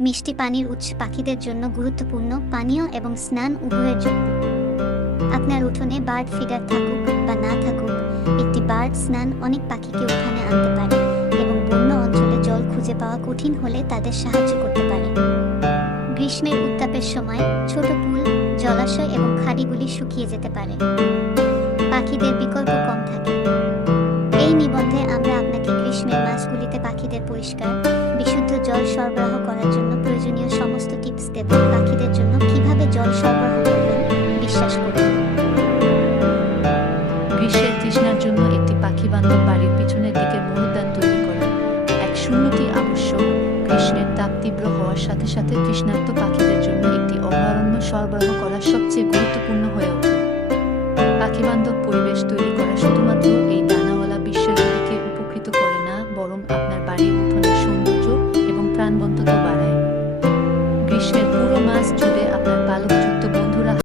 মিষ্টি পানির উৎস পাখিদের জন্য গুরুত্বপূর্ণ পানীয় এবং স্নান উভয়ের জন্য। আপনার উঠোনে বার্ড ফিডার থাকুক বা না থাকুক, একটি বার্ড স্নান অনেক পাখিকে উঠানে আনতে পারে এবং বন্য অঞ্চলে জল খুঁজে পাওয়া কঠিন হলে তাদের সাহায্য করতে পারে। গ্রীষ্মের উত্তাপের সময় ছোট পুল, জলাশয় এবং খাড়িগুলি শুকিয়ে যেতে পারে। পাখিদের বিকল্প কম থাকে। এই নিবন্ধে আমরা আপনাকে গ্রীষ্মের মাসগুলিতে পাখিদের পরিষ্কার, বিশুদ্ধ জল সরবরাহ করার জন্য প্রয়োজনীয় সমস্ত টিপস দেব। পাখিদের জন্য কিভাবে জল সরবরাহ করবেন, বিশ্বাস করুন। গ্রীষ্মের তৃষ্ণার জন্য একটি পাখি বান্ধব বাড়ির পিছনের দিকে মহোদ্যান তৈরি করা এক শূন্যটি আবশ্যক। গ্রীষ্মের তাপ তীব্র হওয়ার সাথে সাথে তৃষ্ণার্ত পাখিদের জন্য একটি অভয়ারণ্য সরবরাহ করা সবচেয়ে গুরুত্বপূর্ণ হয়ে ওঠে। পাখিবান্ধব পরিবেশ তৈরি করা শুধুমাত্র